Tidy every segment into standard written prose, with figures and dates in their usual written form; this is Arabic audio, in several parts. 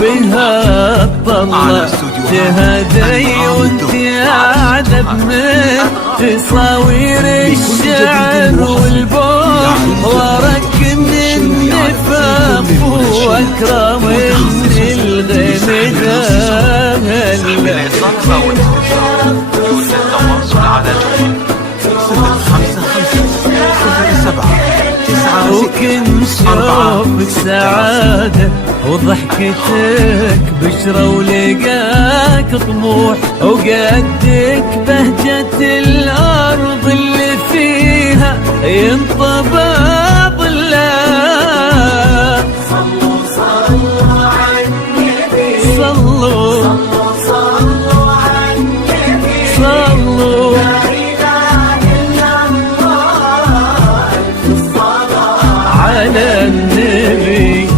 بها الطلة تهدي وانت اعذب من تصاوير الشعر والبوح وركن النفاق واكرم من الغمدان. وكن شوفك سعادة وضحكتك بشرة ولقاك طموح وقدك بهجة الأرض اللي فيها ينطبع ظلال. صلوا صلوا على النبي صلوا صلوا على النبي صلوا لا إله إلا الله ألف الصلاة على النبي.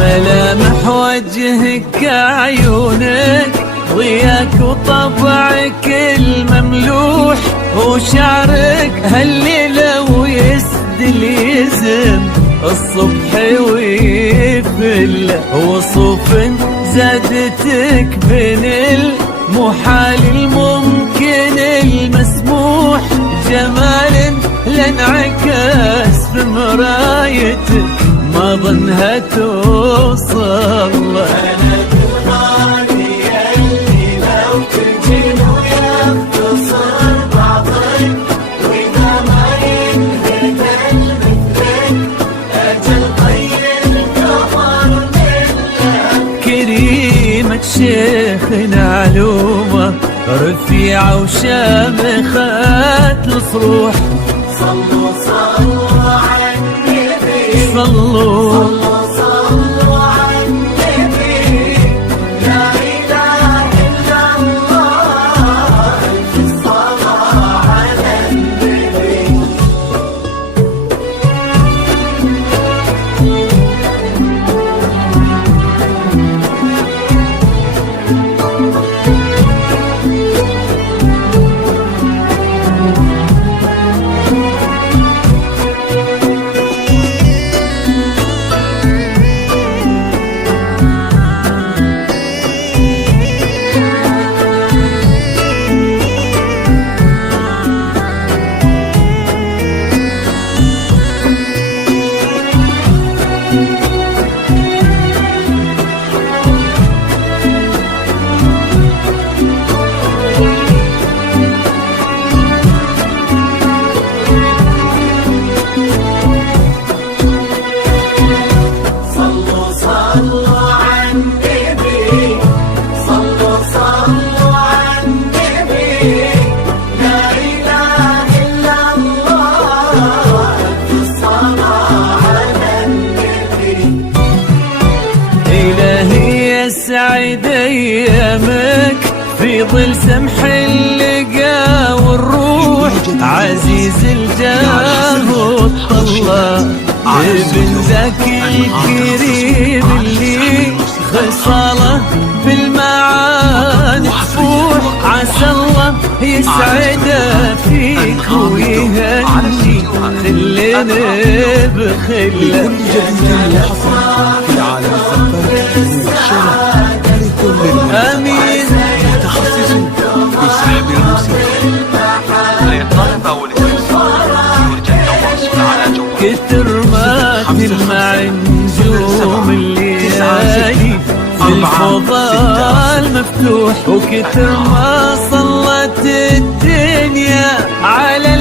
ملامح وجهك عيونك ضياك وطبعك المملوح وشعرك هالليلة ويسدل يزم الصبح ويفل وصوف زادتك بين المحال الممكن المسموح جمال لانعكاس في مرايتك ما ظنها توصل. أنا بالغالي اللي لو تجين ويختصر بعضك وإذا ما ينهدى مثلك أجل طيب كفر منك. كريمة شيخ علومة رفيعة وشامخة الصروح. صلوا صلوا على النبي صلوا صلوا على النبي لا إله إلا الله ألف الصلاة على النبي. سعيد ايامك في ظل سمح اللقا والروح عزيز الجاه والطلة ابن ذاك الكريم اللي خصاله في المعاني تفوح عسى الله يسعده فيك ويهني خلنا بخله في عالم الزفات والشرف لكل امين متخصص في سحب الموسيقى. للطلب أو الاستفسار يرجى التواصل على جوال مفتوح، وكثر ما صلت الدنيا على